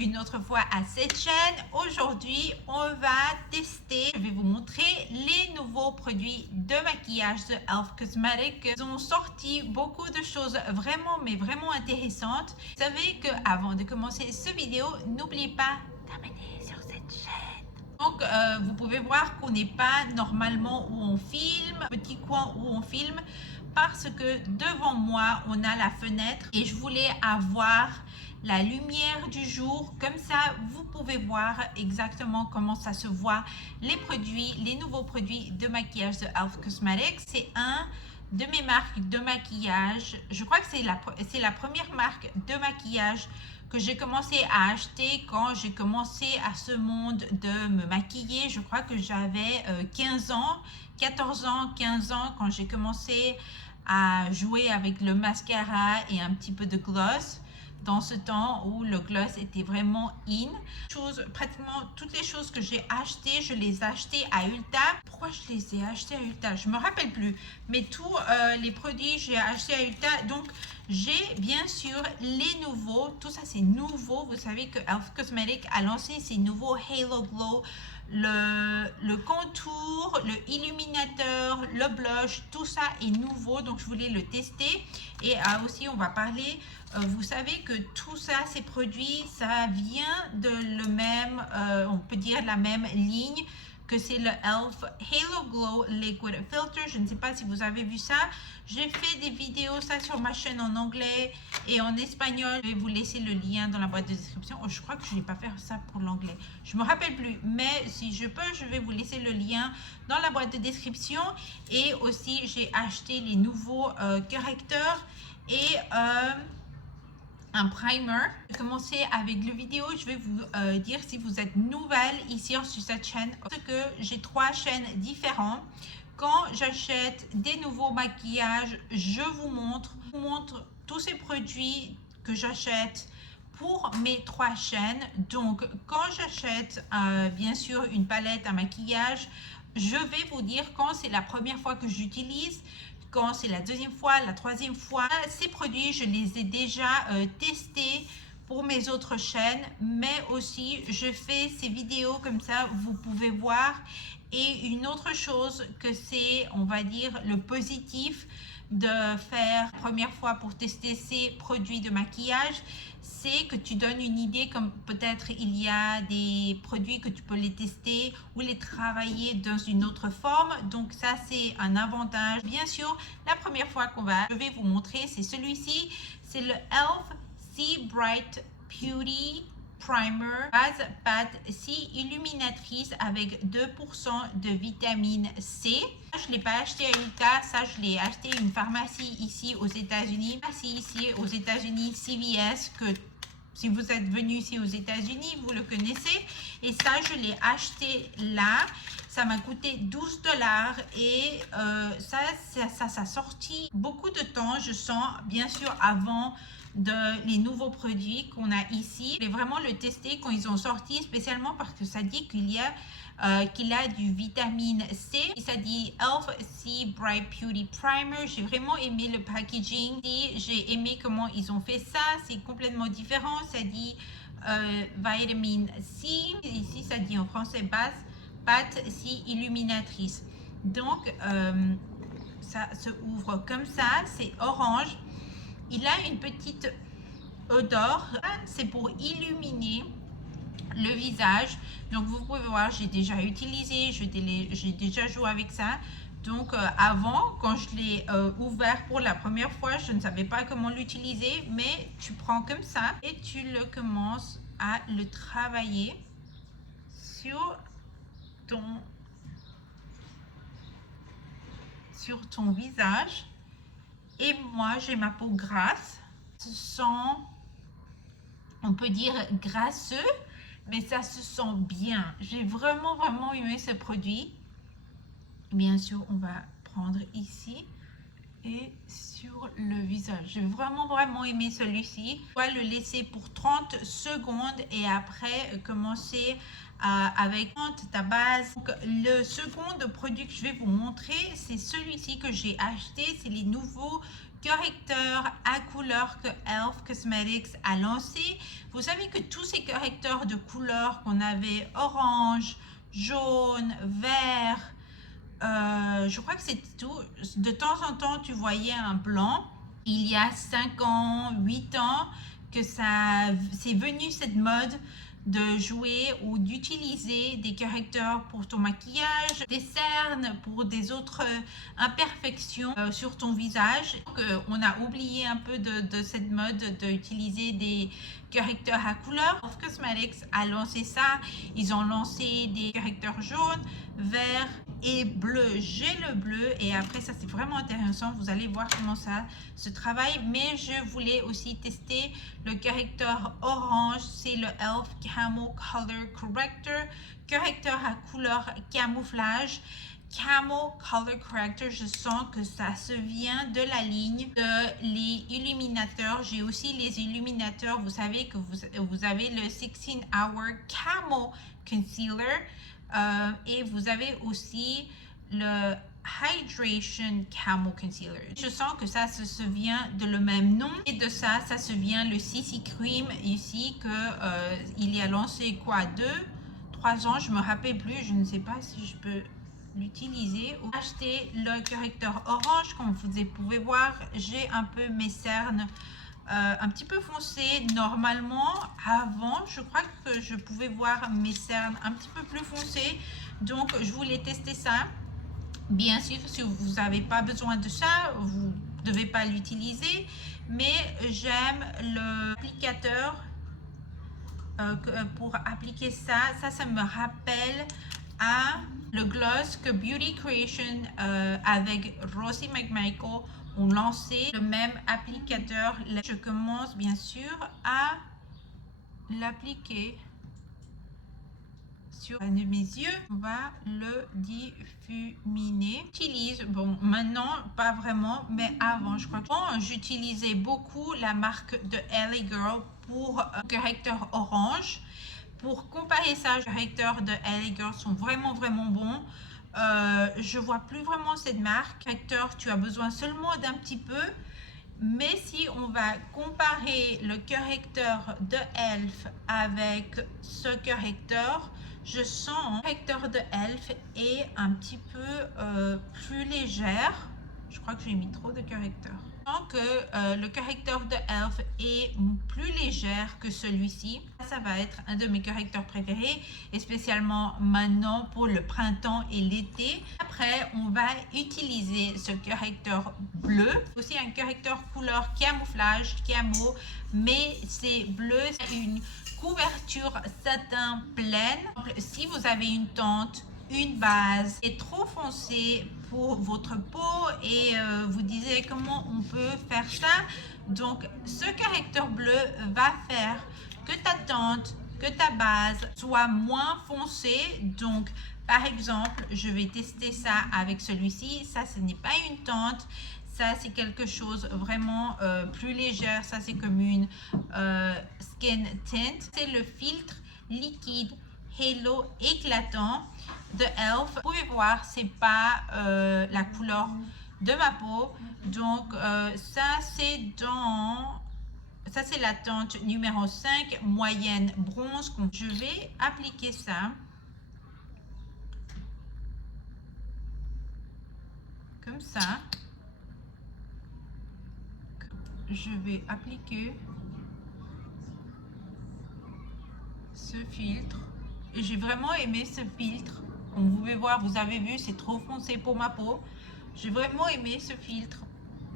une autre fois à cette chaîne. Aujourd'hui, on va tester, je vais vous montrer les nouveaux produits de maquillage de e.l.f. Cosmetics. Ils ont sorti beaucoup de choses vraiment intéressantes. Vous savez qu'avant de commencer cette vidéo, n'oubliez pas d'abonner sur cette chaîne. Donc, vous pouvez voir qu'on n'est pas normalement où on filme, petit coin où on filme, parce que devant moi, on a la fenêtre et je voulais avoir la lumière du jour. Comme ça, vous pouvez voir exactement comment ça se voit, les produits, les nouveaux produits de maquillage de e.l.f. Cosmetics. C'est un de mes marques de maquillage. Je crois que c'est la première marque de maquillage que j'ai commencé à acheter quand j'ai commencé à ce monde de me maquiller. Je crois que j'avais 15 ans, 14 ans, 15 ans quand j'ai commencé à jouer avec le mascara et un petit peu de gloss. Dans ce temps où le gloss était vraiment in. Pratiquement toutes les choses que j'ai achetées, je les ai achetées à Ulta. Pourquoi je les ai achetées à Ulta? Je me rappelle plus. Mais tous les produits, j'ai acheté à Ulta. Donc, j'ai bien sûr les nouveaux. Tout ça, c'est nouveau. Vous savez que e.l.f. Cosmetics a lancé ses nouveaux Halo Glow. Le contour, le illuminateur, le blush, tout ça est nouveau. Donc, je voulais le tester. Et aussi, on va parler... vous savez que tout ça, ces produits, ça vient de le même, on peut dire la même ligne que c'est le e.l.f. Halo Glow Liquid Filter. Je ne sais pas si vous avez vu ça. J'ai fait des vidéos ça sur ma chaîne en anglais et en espagnol. Je vais vous laisser le lien dans la boîte de description. Oh, je crois que je ne vais pas faire ça pour l'anglais. Je ne me rappelle plus. Mais si je peux, je vais vous laisser le lien dans la boîte de description. Et aussi, j'ai acheté les nouveaux correcteurs et... un primer. Je vais commencer avec la vidéo. Je vais vous dire si vous êtes nouvelle ici sur cette chaîne. Parce que j'ai 3 chaînes différentes. Quand j'achète des nouveaux maquillages, je vous montre tous ces produits que j'achète pour mes 3 chaînes. Donc, quand j'achète bien sûr une palette à maquillage, je vais vous dire quand c'est la première fois que j'utilise. Quand c'est la deuxième fois, la troisième fois. Ces produits, je les ai déjà testés pour mes autres chaînes, mais aussi je fais ces vidéos comme ça, vous pouvez voir. Et une autre chose que c'est, on va dire, le positif de faire première fois pour tester ces produits de maquillage, c'est que tu donnes une idée, comme peut-être il y a des produits que tu peux les tester ou les travailler dans une autre forme. Donc ça, c'est un avantage. Bien sûr, la première fois je vais vous montrer, c'est celui-ci. C'est le e.l.f. C Bright Beauty Primer base pâte C illuminatrice avec 2% de vitamine C. Je ne l'ai pas acheté à Ulta, ça je l'ai acheté à une pharmacie ici aux États-Unis. Ici aux États-Unis, CVS, que si vous êtes venu ici aux États-Unis, vous le connaissez. Et ça, je l'ai acheté là. Ça m'a coûté 12 $ et ça a sorti beaucoup de temps, je sens, bien sûr, avant les nouveaux produits qu'on a ici. Je vais vraiment le tester quand ils ont sorti, spécialement parce que ça dit qu'il a du vitamine C. Et ça dit e.l.f. C Bright Beauty Primer. J'ai vraiment aimé le packaging. J'ai aimé comment ils ont fait ça. C'est complètement différent. Ça dit vitamine C. Ici, ça dit en français base pâte C illuminatrice. Donc, ça se ouvre comme ça. C'est orange. Il a une petite odeur, c'est pour illuminer le visage. Donc vous pouvez voir, j'ai déjà utilisé, j'ai déjà joué avec ça. Donc avant, quand je l'ai ouvert pour la première fois, je ne savais pas comment l'utiliser, mais tu prends comme ça et tu le commences à le travailler sur ton visage. Et moi, j'ai ma peau grasse. Ça se sent, on peut dire, grasseux, mais ça se sent bien. J'ai vraiment aimé ce produit. Bien sûr, on va prendre ici et sur le visage. J'ai vraiment aimé celui-ci. On va le laisser pour 30 secondes et après commencer avec ta base. Donc, le second produit que je vais vous montrer, c'est celui-ci que j'ai acheté. C'est les nouveaux correcteurs à couleur que e.l.f. Cosmetics a lancé. Vous savez que tous ces correcteurs de couleur qu'on avait, orange, jaune, vert, je crois que c'est tout. De temps en temps, tu voyais un blanc. Il y a 5 ans, 8 ans, que c'est venu cette mode de jouer ou d'utiliser des correcteurs pour ton maquillage, des cernes, pour des autres imperfections sur ton visage. Donc, on a oublié un peu de cette mode d'utiliser des correcteurs à couleur. Elf Cosmetics a lancé ça. Ils ont lancé des correcteurs jaunes, verts et bleus. J'ai le bleu et après ça c'est vraiment intéressant. Vous allez voir comment ça se travaille. Mais je voulais aussi tester le correcteur orange. C'est le Elf Camo Color Corrector. Correcteur à couleur camouflage. Camo Color Corrector, je sens que ça se vient de la ligne de les illuminateurs. J'ai aussi les illuminateurs. Vous savez que vous avez le 16 Hour Camo Concealer et vous avez aussi le Hydration Camo Concealer. Je sens que ça se vient de le même nom et de ça se vient le CC Cream ici que il y a lancé quoi 2-3 ans, je me rappelle plus, je ne sais pas si je peux l'utiliser ou acheter le correcteur orange. Comme vous pouvez voir, j'ai un peu mes cernes un petit peu foncées. Normalement avant je crois que je pouvais voir mes cernes un petit peu plus foncées, donc je voulais tester ça. Bien sûr, si vous n'avez pas besoin de ça, vous ne devez pas l'utiliser, mais j'aime l'applicateur pour appliquer ça. Ça me rappelle à le gloss que Beauty Creation avec Rosie McMichael ont lancé, le même applicateur. Je commence bien sûr à l'appliquer sur mes yeux. On va le diffuminer. J'utilise, bon maintenant pas vraiment, mais avant je crois que j'utilisais beaucoup la marque de LA Girl pour correcteur orange. Pour comparer ça, les correcteurs de LA Girl sont vraiment bons. Je vois plus vraiment cette marque. Correcteur, tu as besoin seulement d'un petit peu. Mais si on va comparer le correcteur de Elf avec ce correcteur, je sens le correcteur de Elf est un petit peu plus légère. Je crois que j'ai mis trop de correcteur. Je sens que le correcteur de Elf est plus légère que celui-ci. Ça va être un de mes correcteurs préférés, et spécialement maintenant pour le printemps et l'été. Après, on va utiliser ce correcteur bleu. Aussi un correcteur couleur camouflage, camo, mais c'est bleu, c'est une couverture satin pleine. Si vous avez une teinte, une base est trop foncée pour votre peau et vous disiez comment on peut faire ça, donc ce correcteur bleu va faire que ta teinte, que ta base soit moins foncée. Donc par exemple, je vais tester ça avec celui-ci. Ça, ce n'est pas une teinte. Ça, c'est quelque chose vraiment plus légère. Ça, c'est comme une skin tint. C'est le filtre liquide Halo éclatant de Elf. Vous pouvez voir, c'est pas la couleur de ma peau. Donc, ça, c'est la teinte numéro 5, moyenne bronze. Je vais appliquer ça. Comme ça. Je vais appliquer ce filtre. Et j'ai vraiment aimé ce filtre. Comme vous pouvez voir, vous avez vu, c'est trop foncé pour ma peau. J'ai vraiment aimé ce filtre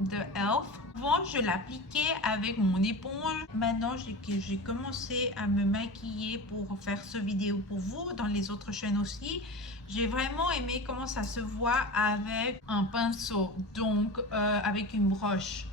de Elf. Avant, je l'appliquais avec mon éponge. Maintenant, j'ai commencé à me maquiller pour faire ce vidéo pour vous, dans les autres chaînes aussi. J'ai vraiment aimé comment ça se voit avec un pinceau, donc avec une broche.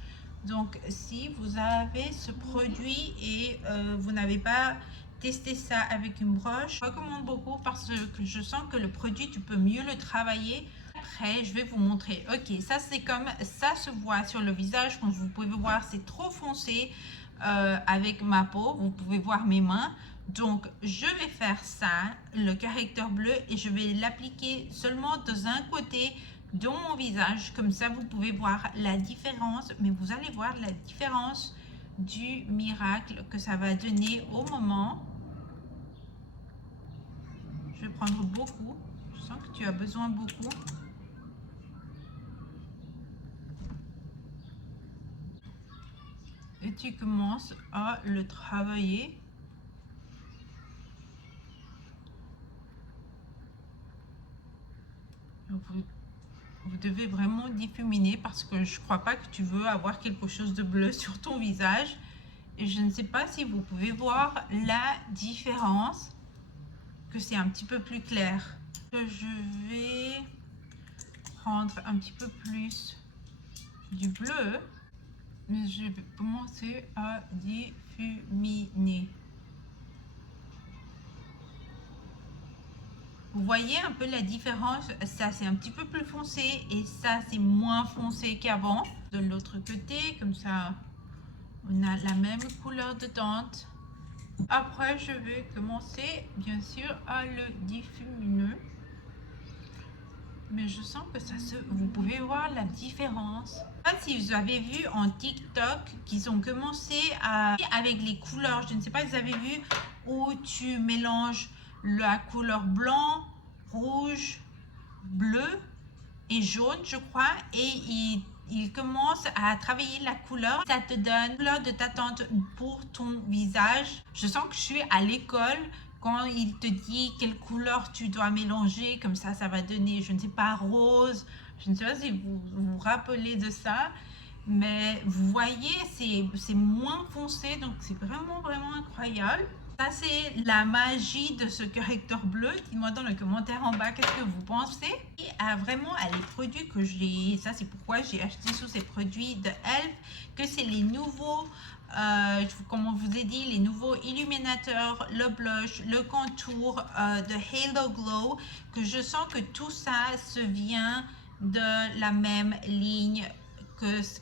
Donc, si vous avez ce produit et vous n'avez pas testé ça avec une broche, je recommande beaucoup parce que je sens que le produit, tu peux mieux le travailler. Après, je vais vous montrer. Ok, ça c'est comme ça se voit sur le visage. Comme vous pouvez voir, c'est trop foncé avec ma peau. Vous pouvez voir mes mains. Donc, je vais faire ça, le correcteur bleu, et je vais l'appliquer seulement de un côté de mon visage. Comme ça, vous pouvez voir la différence. Mais vous allez voir la différence du miracle que ça va donner au moment. Je vais prendre beaucoup. Je sens que tu as besoin beaucoup. Et tu commences à le travailler. Vous devez vraiment diffuminer parce que je ne crois pas que tu veux avoir quelque chose de bleu sur ton visage. Et je ne sais pas si vous pouvez voir la différence, que c'est un petit peu plus clair. Je vais prendre un petit peu plus du bleu, mais je vais commencer à diffuminer. Vous voyez un peu la différence, ça c'est un petit peu plus foncé et ça c'est moins foncé qu'avant. De l'autre côté, comme ça on a la même couleur de teinte. Après je vais commencer bien sûr à le diffuminer. Mais je sens que vous pouvez voir la différence. Je ne sais pas si vous avez vu en TikTok qu'ils ont commencé avec les couleurs. Je ne sais pas si vous avez vu où tu mélanges la couleur blanc, rouge, bleu et jaune, je crois. Et il commence à travailler la couleur. Ça te donne la couleur de ta teinte pour ton visage. Je sens que je suis à l'école quand il te dit quelle couleur tu dois mélanger. Comme ça va donner, je ne sais pas, rose. Je ne sais pas si vous vous rappelez de ça. Mais vous voyez, c'est moins foncé. Donc, c'est vraiment incroyable. Ça, c'est la magie de ce correcteur bleu. Dites-moi dans les commentaires en bas qu'est-ce que vous pensez. Et vraiment, les produits que j'ai, ça c'est pourquoi j'ai acheté tous ces produits de Elf, que c'est les nouveaux, comme on vous a dit, les nouveaux illuminateurs, le blush, le contour de Halo Glow, que je sens que tout ça se vient de la même ligne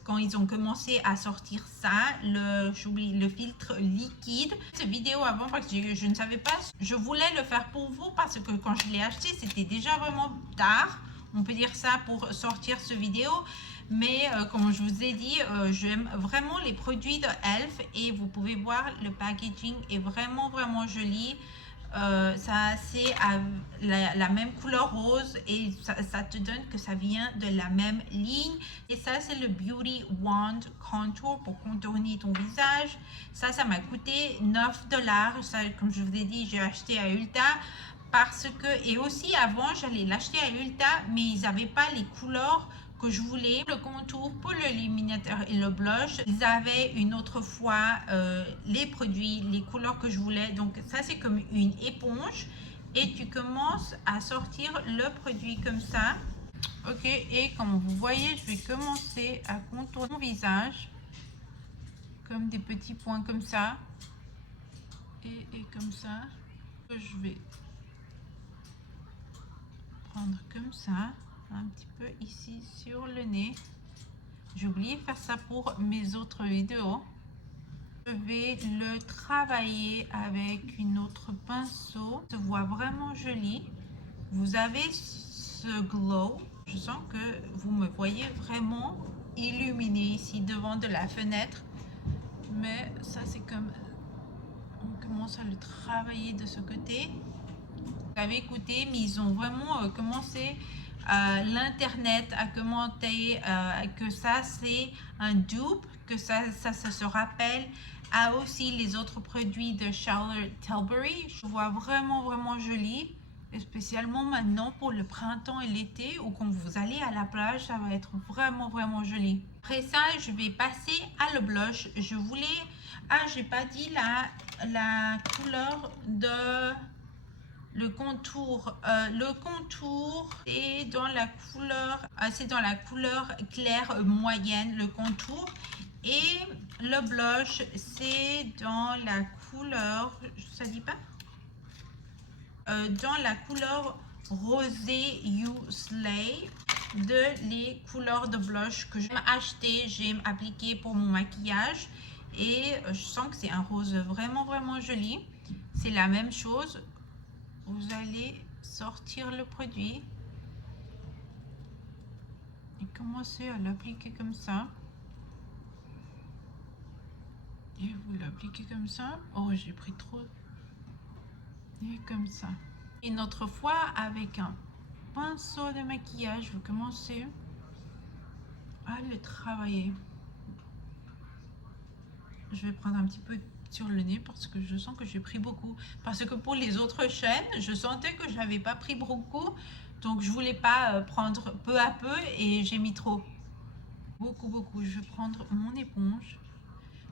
quand ils ont commencé à sortir ça, j'oublie le filtre liquide. Cette vidéo avant parce que je ne savais pas, je voulais le faire pour vous parce que quand je l'ai acheté, c'était déjà vraiment tard. On peut dire ça pour sortir ce vidéo. Mais comme je vous ai dit, j'aime vraiment les produits de Elf et vous pouvez voir le packaging est vraiment joli. Ça c'est la même couleur rose et ça te donne que ça vient de la même ligne. Et ça c'est le Beauty Wand Contour pour contourner ton visage. Ça m'a coûté 9 $. Ça, comme je vous ai dit, j'ai acheté à Ulta parce que, et aussi avant j'allais l'acheter à Ulta mais ils n'avaient pas les couleurs que je voulais. Le contour pour l'illuminateur et le blush, ils avaient une autre fois les produits, les couleurs que je voulais. Donc ça c'est comme une éponge et tu commences à sortir le produit comme ça. Ok, et comme vous voyez, je vais commencer à contourner mon visage comme des petits points comme ça et comme ça. Je vais prendre comme ça un petit peu ici sur le nez. J'ai oublié de faire ça pour mes autres vidéos. Je vais le travailler avec une autre pinceau. Ça se voit vraiment joli. Vous avez ce glow. Je sens que vous me voyez vraiment illuminé ici devant de la fenêtre. Mais ça c'est comme... On commence à le travailler de ce côté. Vous avez écouté, mais ils ont vraiment commencé l'internet à commenter que ça c'est un dupe, que ça se rappelle à aussi les autres produits de Charlotte Tilbury. Je vois vraiment joli, et spécialement maintenant pour le printemps et l'été ou quand vous allez à la plage, ça va être vraiment joli. Après ça, je vais passer à le blush. Je voulais, j'ai pas dit la couleur de le contour est dans la couleur c'est dans la couleur claire moyenne, le contour, et le blush c'est dans la couleur, ça dit pas, dans la couleur rosé You Slay, de les couleurs de blush que j'aime acheter, j'aime appliquer pour mon maquillage. Et je sens que c'est un rose vraiment joli. C'est la même chose. Vous allez sortir le produit et commencer à l'appliquer comme ça. Et vous l'appliquez comme ça. Oh, j'ai pris trop. Et comme ça. Une autre fois, avec un pinceau de maquillage, vous commencez à le travailler. Je vais prendre un petit peu sur le nez parce que je sens que j'ai pris beaucoup. Parce que pour les autres chaînes, je sentais que je n'avais pas pris beaucoup. Donc je voulais pas prendre peu à peu et j'ai mis trop. Beaucoup. Je vais prendre mon éponge.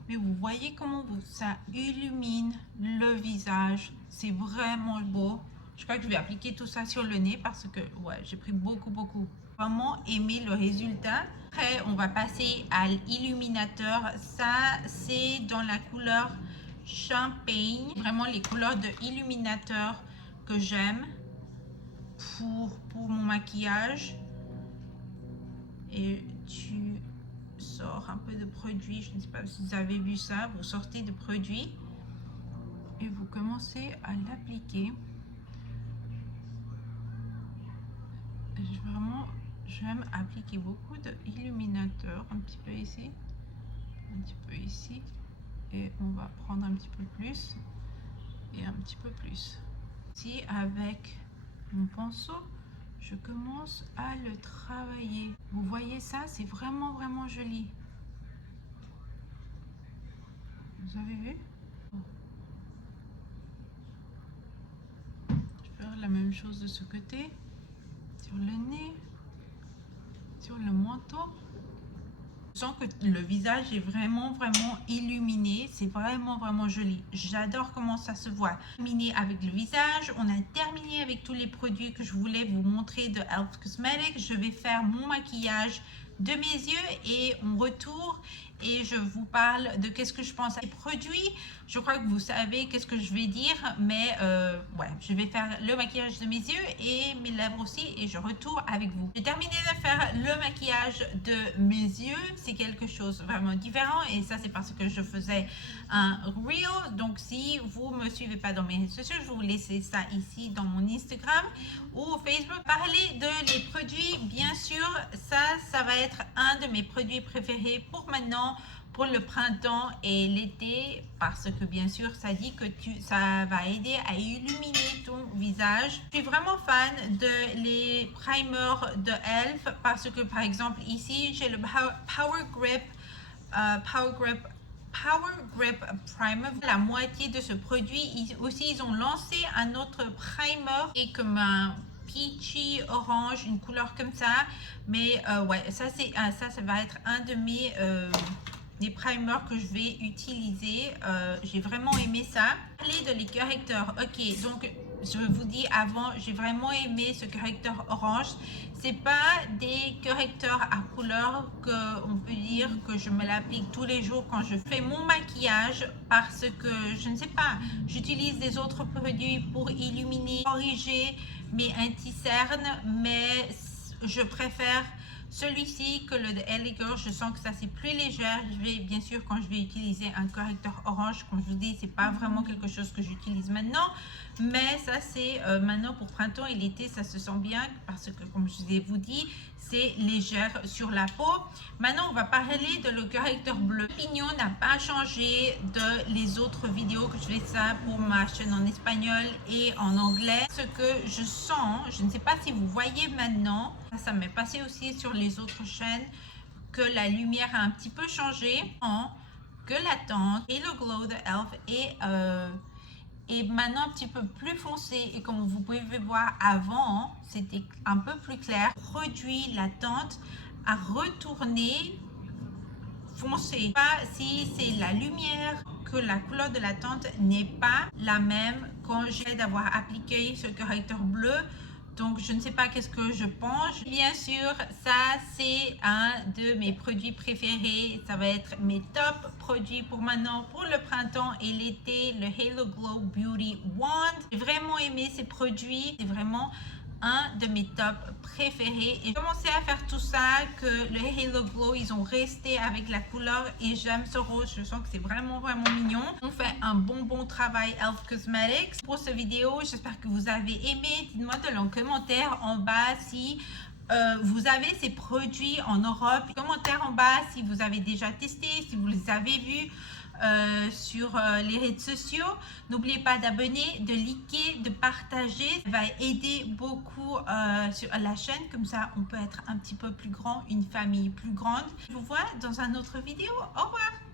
Mais vous voyez comment ça illumine le visage. C'est vraiment beau. Je crois que je vais appliquer tout ça sur le nez parce que ouais, j'ai pris beaucoup. Vraiment aimé le résultat. Après, on va passer à l'illuminateur. Ça, c'est dans la couleur Champagne. Vraiment les couleurs de illuminateur que j'aime pour mon maquillage. Et tu sors un peu de produit. Je ne sais pas si vous avez vu ça. Vous sortez de produit et vous commencez à l'appliquer. Vraiment, j'aime appliquer beaucoup d'illuminateur. Un petit peu ici, un petit peu ici. Et on va prendre un petit peu plus et un petit peu plus. Ici, avec mon pinceau, je commence à le travailler. Vous voyez ça, c'est vraiment joli. Vous avez vu? Je vais faire la même chose de ce côté, sur le nez, sur le menton. Je sens que le visage est vraiment illuminé. C'est vraiment joli. J'adore comment ça se voit. Terminé avec le visage. On a terminé avec tous les produits que je voulais vous montrer de Elf Cosmetics. Je vais faire mon maquillage de mes yeux et on retourne et je vous parle de qu'est-ce que je pense à ces produits. Je crois que vous savez qu'est-ce que je vais dire, mais ouais, je vais faire le maquillage de mes yeux et mes lèvres aussi et je retourne avec vous. J'ai terminé de faire le maquillage de mes yeux. C'est quelque chose vraiment différent et ça c'est parce que je faisais un reel. Donc si vous me suivez pas dans mes réseaux sociaux, je vais vous laisser ça ici dans mon Instagram ou Facebook. Parler de les produits, bien sûr, ça va être un de mes produits préférés pour maintenant, pour le printemps et l'été, parce que bien sûr ça dit que ça va aider à illuminer ton visage. Je suis vraiment fan de les primers de Elf parce que par exemple ici j'ai le Power Grip Primer, la moitié de ce produit. Ils ont lancé un autre primer et comme un peachy orange, une couleur comme ça, mais ouais, ça va être un de mes des primers que je vais utiliser. J'ai vraiment aimé ça. Parler de les correcteurs. Ok, donc je vous dis avant, j'ai vraiment aimé ce correcteur orange. C'est pas des correcteurs à couleur que on peut dire que je me l'applique tous les jours quand je fais mon maquillage parce que je ne sais pas, j'utilise des autres produits pour illuminer, corriger mes anti-cernes, mais je préfère celui-ci que le de LA Girl. Je sens que ça c'est plus léger. Je vais bien sûr quand je vais utiliser un correcteur orange, comme je vous dis, c'est pas vraiment quelque chose que j'utilise maintenant, mais ça c'est maintenant pour printemps et l'été, ça se sent bien parce que comme je vous dis, c'est légère sur la peau. Maintenant on va parler de le correcteur bleu. L'opinion n'a pas changé de les autres vidéos que je fais ça pour ma chaîne en espagnol et en anglais. Ce que je sens, je ne sais pas si vous voyez maintenant, ça m'est passé aussi sur les autres chaînes, que la lumière a un petit peu changé, que la teinte et le glow de Elf est maintenant un petit peu plus foncé et comme vous pouvez voir avant, c'était un peu plus clair. Produit, la teinte a retourné foncé. Pas si c'est la lumière que la couleur de la teinte n'est pas la même quand j'ai d'avoir appliqué ce correcteur bleu. Donc, je ne sais pas qu'est-ce que je pense. Bien sûr, ça, c'est un de mes produits préférés. Ça va être mes top produits pour maintenant, pour le printemps et l'été, le Halo Glow Beauty Wand. J'ai vraiment aimé ces produits. C'est vraiment un de mes top préférés et j'ai commencé à faire tout ça que le Halo Glow, ils ont resté avec la couleur et j'aime ce rose. Je sens que c'est vraiment mignon. On fait un bon travail Elf Cosmetics pour cette vidéo. J'espère que vous avez aimé. Dites-moi dans les commentaires en bas si vous avez ces produits en Europe. Commentaires en bas si vous avez déjà testé, si vous les avez vus. sur les réseaux sociaux. N'oubliez pas d'abonner, de liker, de partager. Ça va aider beaucoup sur la chaîne. Comme ça, on peut être un petit peu plus grand, une famille plus grande. Je vous vois dans une autre vidéo. Au revoir!